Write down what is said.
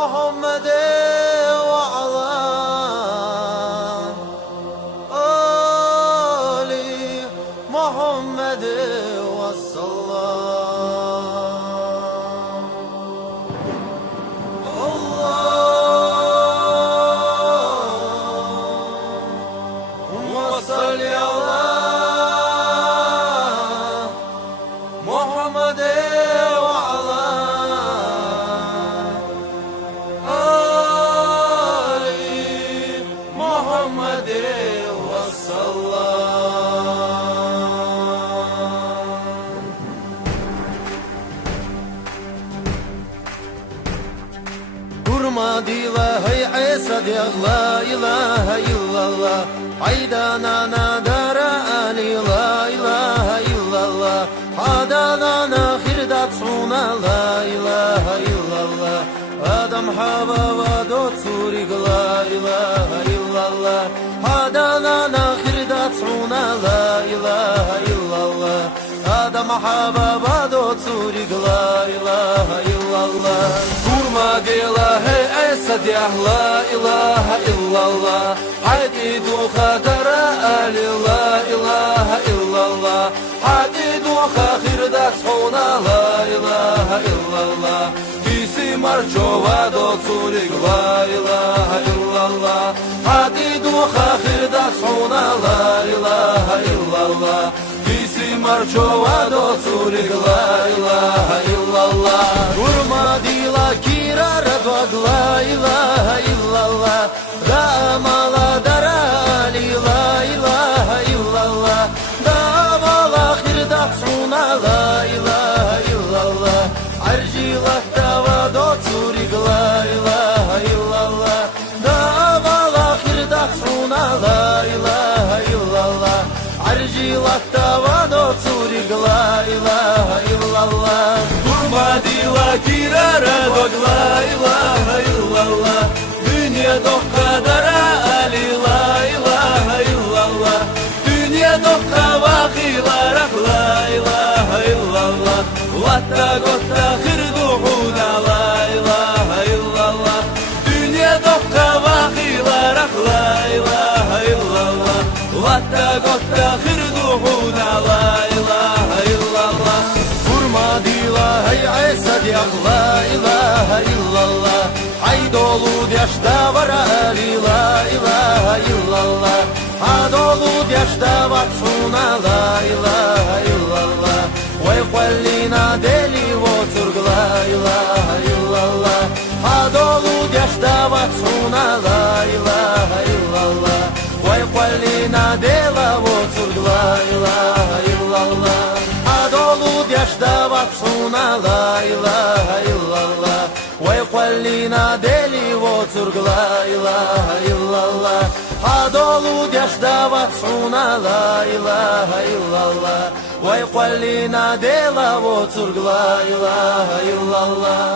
محمد وعلى آل محمد والسلام. اللهم صل على محمد وعلى آل محمد والسلام. Kurma dilahi Isa diye la ilahe illallah. Haydanana dara ali la ilahe illallah. Hadanana khirdat suna la ilahe illallah. Adam hava va dotsurig la ilahe illallah. Hadanana khirdat suna la ilahe illallah. Adam hava va dotsurig la ilahe illallah. Kurma dilahi Isa diye la ilahe illallah. Hadidu khadara ali la ilahe illallah. Hadidu khirdat suna la ilahe illallah. Bisi marchova dotsurig la ilahe illallah. Hadidu khirdat suna la ilahe illallah. Bisi marchova dotsurig la ilahe illallah. Kurma dila kirara dog la ilahe illallah. Damala darali la ilahe illallah. Damala khirdat suna la ilahe illallah. Arjilat dava dotsurig la ilahe illallah. Damala khirdat suna la ilahe illallah. Arjilat dava dotsurig la ilahe illallah. Kurma dila kirara dog la ilahe illallah. Dünya dok kadara ali la ilahe illallah. Dünya dok kavakilara la ilahe illallah. Vatta gotta khirduhuna la ilahe illallah. Dünya dok kavakilara la ilahe illallah. Vatta gotta khirduhuna la ilahe illallah. Kurma dila hey Isa diye la ilahe illallah. Haydolu yaşta var Ali la ilahe illallah. Hadolu yaşta var suna la ilahe illallah. Vay kwallina deli oturg la ilahe illallah. Hadolu yaşta var suna la ilahe illallah. Vay kwallina dela oturg la ilahe illallah. Hadolu yaşta var suna la ilahe illallah. Vay kwallina deli oturg la ilahe illallah. Hadolu yaşta var suna la ilahe illallah. Vay kwallina dela oturg la ilahe illallah.